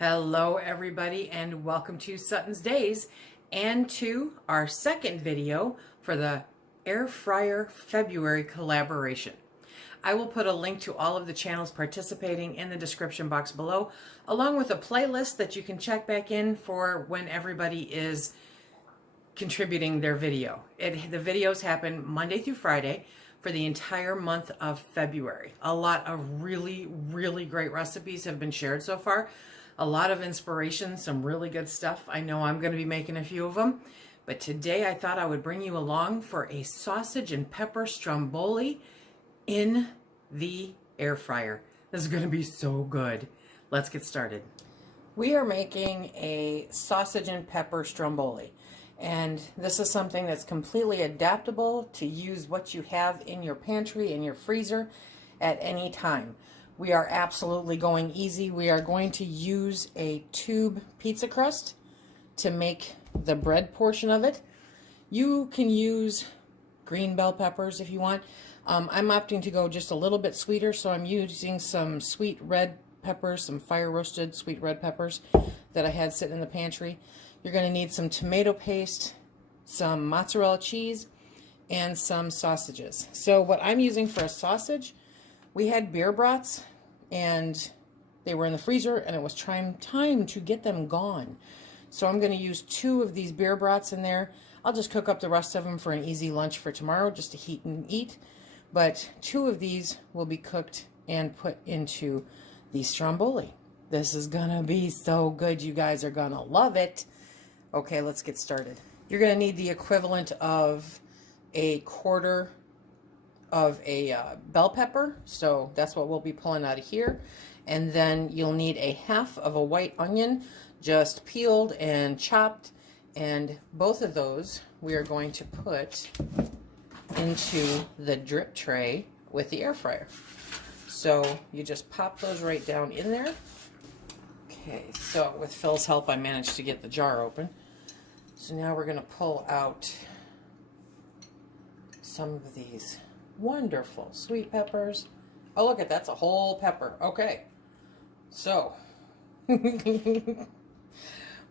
Hello everybody and welcome to SuttonsDaze and to our second video for the Air Fryer February collaboration. I will put a link to all of the channels participating in the description box below, along with a playlist that you can check back in for when everybody is contributing their video. The videos happen Monday through Friday for the entire month of February. A lot of really great recipes have been shared so far. A lot of inspiration, some really good stuff. I know I'm going to be making a few of them, but today I thought I would bring you along for a sausage and pepper stromboli in the air fryer. This is going to be so good. Let's get started. We are making a sausage and pepper stromboli, and this is something that's completely adaptable to use what you have in your pantry, in your freezer at any time. We are absolutely going easy. We are going to use a tube pizza crust to make the bread portion of it. You can use green bell peppers if you want. I'm opting to go just a little bit sweeter, so I'm using some sweet red peppers, some fire roasted sweet red peppers that I had sitting in the pantry. You're going to need some tomato paste, some mozzarella cheese, and some sausages. So what I'm using for a sausage, we had beer brats and they were in the freezer and it was time to get them gone. So I'm going to use 2 of these beer brats in there. I'll just cook up the rest of them for an easy lunch for tomorrow just to heat and eat. But 2 of these will be cooked and put into the stromboli. This is going to be so good. You guys are going to love it. Okay, let's get started. You're going to need the equivalent of a quarter of a bell pepper, so that's what we'll be pulling out of here. And then you'll need a half of a white onion, just peeled and chopped, and both of those we are going to put into the drip tray with the air fryer. So you just pop those right down in there. Okay, so with Phil's help I managed to get the jar open. So now we're going to pull out some of these wonderful sweet peppers. Oh, look at that's a whole pepper. Okay, so we're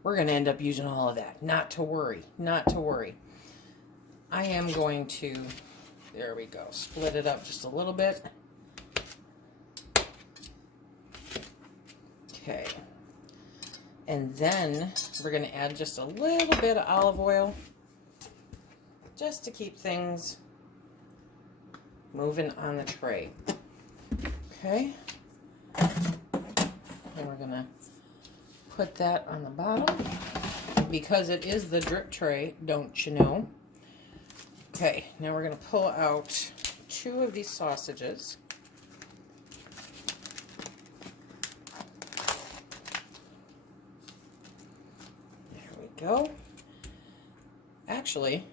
going to end up using all of that. Not to worry, not to worry. I am going to, there we go, split it up just a little bit. Okay, and then we're going to add just a little bit of olive oil just to keep things moving on the tray. Okay, and we're going to put that on the bottom because it is the drip tray, don't you know? Okay, now we're going to pull out 2 of these sausages. There we go. Actually,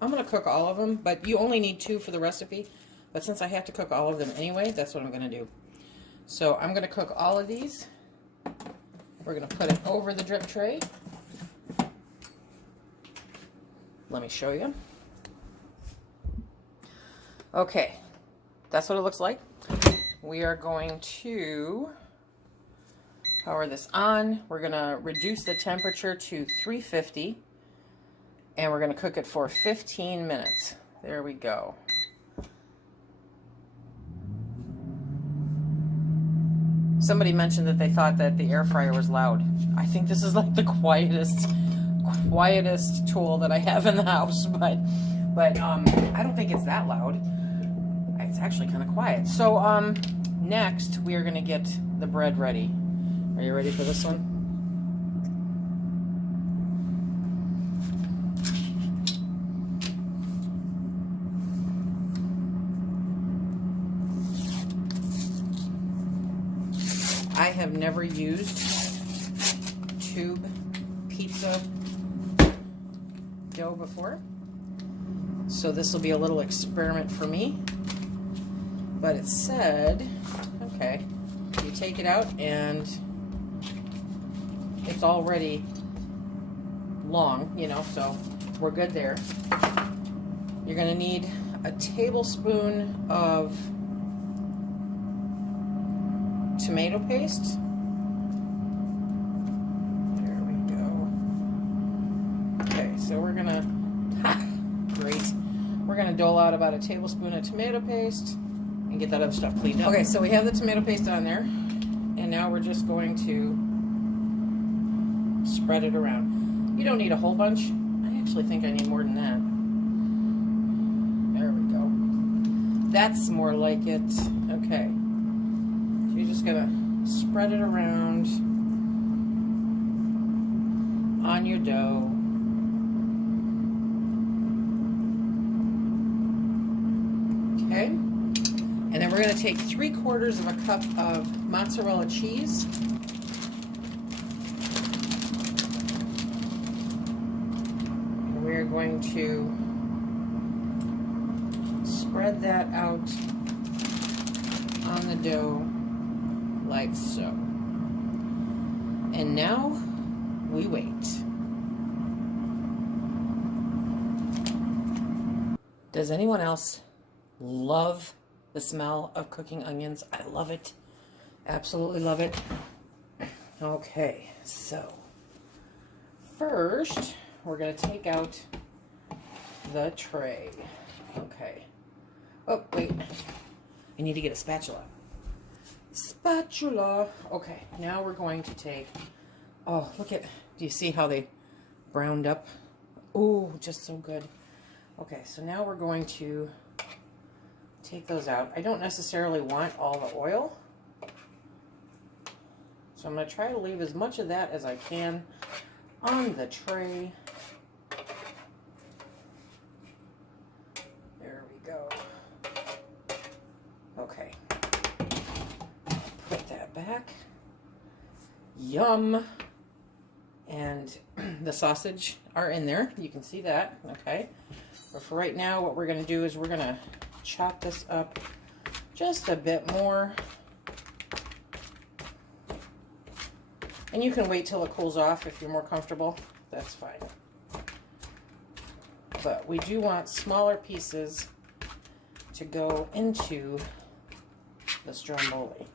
I'm going to cook all of them, but you only need 2 for the recipe. But since I have to cook all of them anyway, that's what I'm going to do. So I'm going to cook all of these. We're going to put it over the drip tray. Let me show you. Okay, that's what it looks like. We are going to power this on. We're going to reduce the temperature to 350. And we're going to cook it for 15 minutes. There we go. Somebody mentioned that they thought that the air fryer was loud. I think this is like the quietest tool that I have in the house, but I don't think it's that loud. It's actually kind of quiet. So next we are going to get the bread ready. Are you ready for this one? I have never used tube pizza dough before, so this will be a little experiment for me. But it said, okay, you take it out and it's already long, you know, so we're good there. You're going to need a tablespoon of tomato paste, so we're gonna, great. We're gonna dole out about a tablespoon of tomato paste and get that other stuff cleaned up. Okay, so we have the tomato paste on there, and now we're just going to spread it around. You don't need a whole bunch. I actually think I need more than that. There we go. That's more like it. Okay. So you're just gonna spread it around on your dough. Okay. And then we're going to take 3/4 of a cup of mozzarella cheese. And we're going to spread that out on the dough like so. And now we wait. Does anyone else love the smell of cooking onions? I love it. Absolutely love it. Okay, so first we're going to take out the tray. Okay. Oh, wait. I need to get a spatula. Spatula. Okay, now we're going to take, oh, look at, do you see how they browned up? Oh, just so good. Okay, so now we're going to take those out. I don't necessarily want all the oil, so I'm going to try to leave as much of that as I can on the tray. There we go. Okay. Put that back. Yum. And the sausage are in there. You can see that. Okay. But for right now, what we're going to do is we're going to chop this up just a bit more. And you can wait till it cools off if you're more comfortable. That's fine. But we do want smaller pieces to go into the stromboli.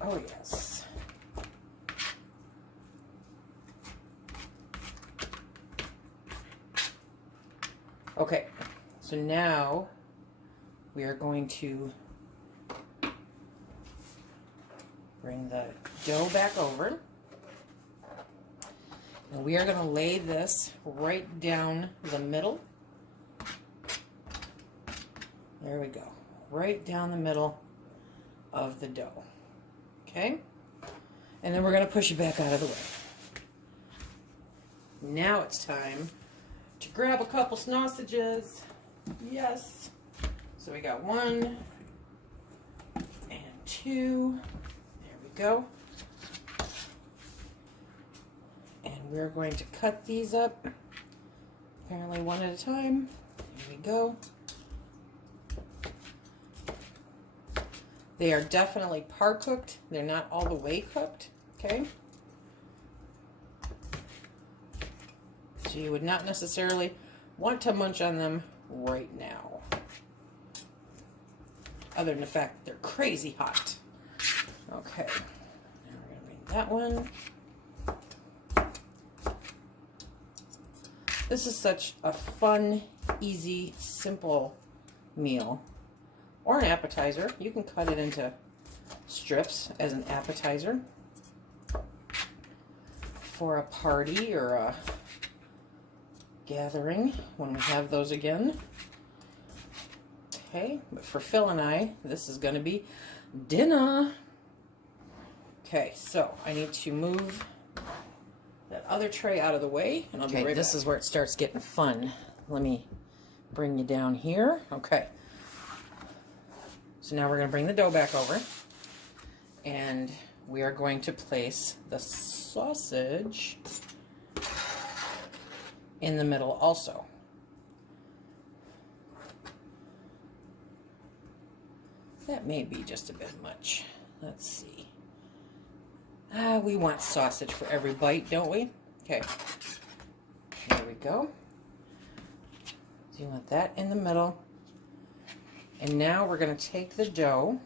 Oh, yes. Okay, so now we are going to bring the dough back over. And we are going to lay this right down the middle. There we go. Right down the middle of the dough. Okay? And then we're going to push it back out of the way. Now it's time to grab a couple sausages. Yes. So we got 1 and 2. There we go. And we're going to cut these up. Apparently one at a time. There we go. They are definitely par cooked. They're not all the way cooked. Okay. So you would not necessarily want to munch on them right now. Other than the fact that they're crazy hot. Okay. Now we're going to bring that one. This is such a fun, easy, simple meal. Or an appetizer. You can cut it into strips as an appetizer. For a party or a gathering when we have those again. Okay, but for Phil and I, this is going to be dinner. Okay, so I need to move that other tray out of the way, and I'll be right back. This is where it starts getting fun. Let me bring you down here. Okay. So now we're going to bring the dough back over, and we are going to place the sausage in the middle also. That may be just a bit much. Let's see. We want sausage for every bite, don't we? Okay. There we go. So you want that in the middle. And now we're going to take the dough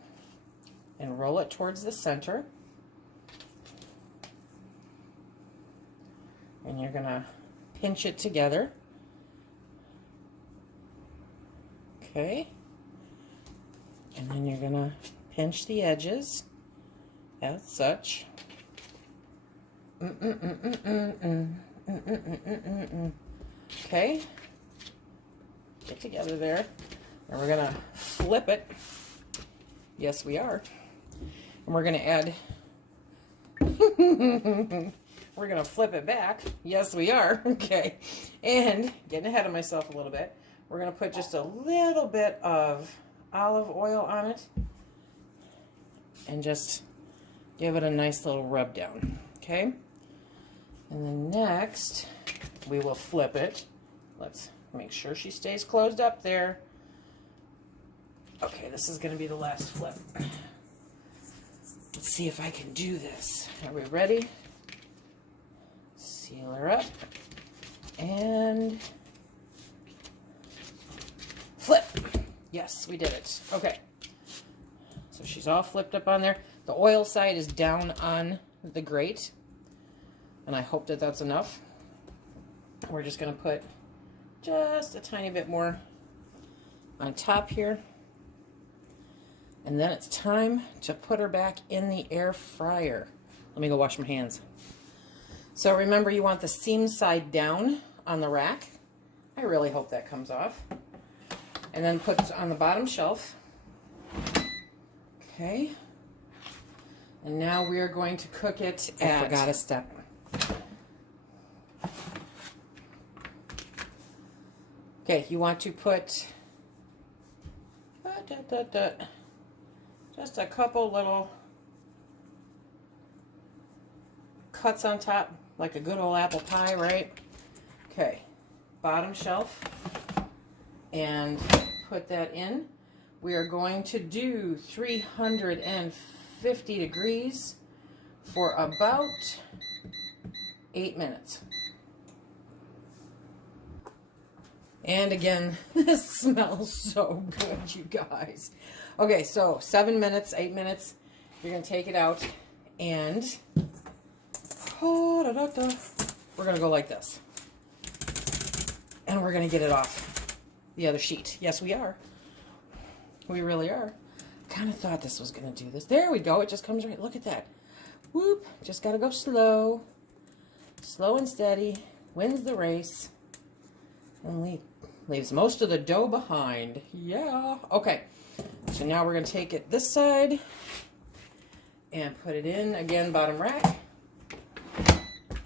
and roll it towards the center. And you're going to pinch it together. Okay. And then you're gonna pinch the edges as such. Okay. Get together there. And we're gonna flip it. Yes, we are. And we're gonna add we're gonna flip it back. Yes, we are. Okay. And getting ahead of myself a little bit, we're gonna put just a little bit of olive oil on it and just give it a nice little rub down. Okay. And then next we will flip it. Let's make sure she stays closed up there. Okay, this is going to be the last flip. Let's see if I can do this. Are we ready? Seal her up and flip. Yes, we did it. Okay. So she's all flipped up on there. The oil side is down on the grate, and I hope that that's enough. We're just going to put just a tiny bit more on top here. And then it's time to put her back in the air fryer. Let me go wash my hands. So remember, you want the seam side down on the rack. I really hope that comes off. And then put it on the bottom shelf. Okay. And now we are going to cook it at... I forgot a step. Okay, you want to put just a couple little cuts on top, like a good old apple pie, right? Okay, bottom shelf, and put that in. We are going to do 350 degrees for about 8 minutes. And again, this smells so good, you guys. Okay, so 7 minutes, 8 minutes. You're going to take it out and we're going to go like this. And we're going to get it off the other sheet. Yes, we are. We really are. Kind of thought this was going to do this. There we go. It just comes right. Look at that. Whoop. Just got to go slow. Slow and steady. Wins the race. And leaves most of the dough behind. Yeah. Okay. So now we're going to take it this side and put it in, again, bottom rack.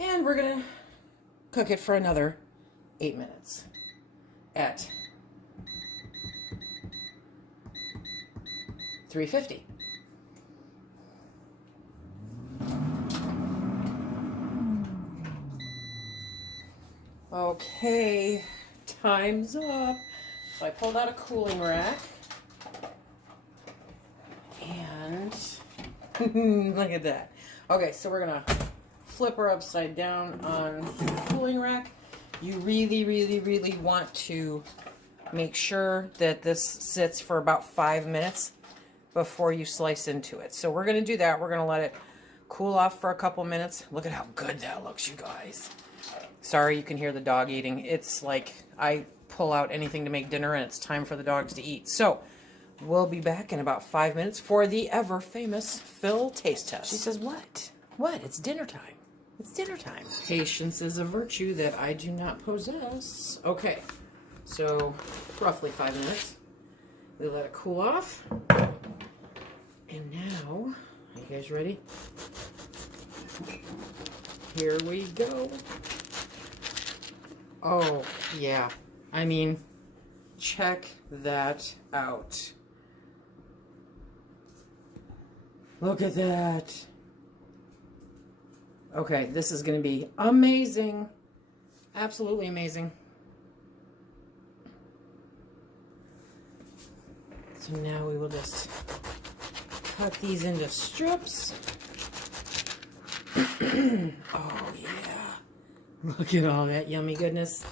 And we're going to cook it for another 8 minutes at 350. Okay, time's up. So I pulled out a cooling rack. And look at that. Okay, so we're going to flip her upside down on the cooling rack. You really, really, really want to make sure that this sits for about 5 minutes before you slice into it. So we're going to do that. We're going to let it cool off for a couple minutes. Look at how good that looks, you guys. Sorry, you can hear the dog eating. It's like I pull out anything to make dinner and it's time for the dogs to eat. So we'll be back in about 5 minutes for the ever famous Phil taste test. She says, what? What? It's dinner time. It's dinner time. Patience is a virtue that I do not possess. Okay, so roughly 5 minutes. We let it cool off. And now, are you guys ready? Here we go. Oh, yeah. I mean, check that out. Look at that. Okay, this is going to be amazing. Absolutely amazing. So now we will just cut these into strips. Oh, yeah. Look at all that yummy goodness.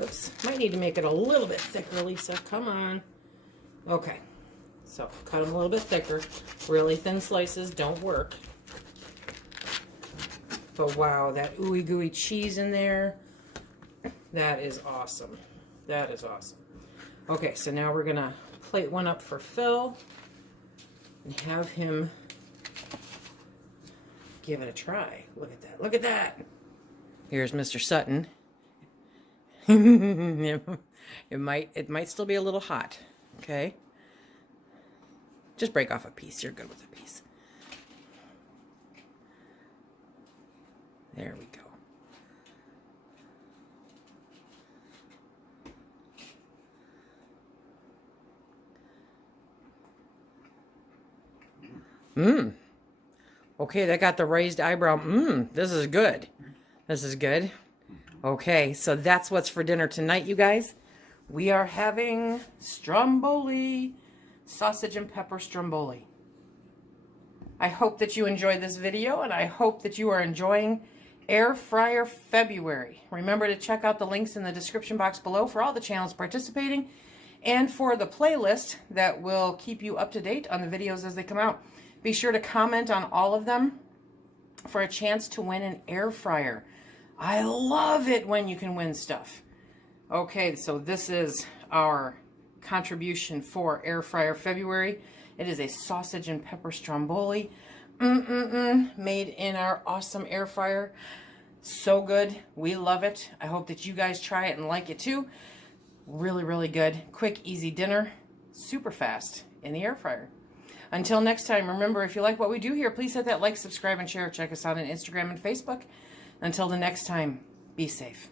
Oops. Might need to make it a little bit thicker, Lisa. Come on. Okay. So, cut them a little bit thicker. Really thin slices don't work. But wow, that ooey gooey cheese in there, that is awesome. That is awesome. Okay, so now we're gonna plate one up for Phil and have him give it a try. Look at that, look at that. Here's Mr. Sutton. It might still be a little hot, okay? Just break off a piece, you're good with a piece. There we go. Okay, that got the raised eyebrow. This is good. This is good. Okay, so that's what's for dinner tonight, you guys. We are having Stromboli, sausage and pepper Stromboli. I hope that you enjoyed this video, and I hope that you are enjoying Air Fryer February. Remember to check out the links in the description box below for all the channels participating and for the playlist that will keep you up to date on the videos as they come out. Be sure to comment on all of them for a chance to win an air fryer. I love it when you can win stuff. Okay, so this is our contribution for Air Fryer February. It is a sausage and pepper Stromboli. Made in our awesome air fryer. So good. We love it. I hope that you guys try it and like it too. Really, really good. Quick, easy dinner. Super fast in the air fryer. Until next time, remember, if you like what we do here, please hit that like, subscribe, and share. Check us out on Instagram and Facebook. Until the next time, be safe.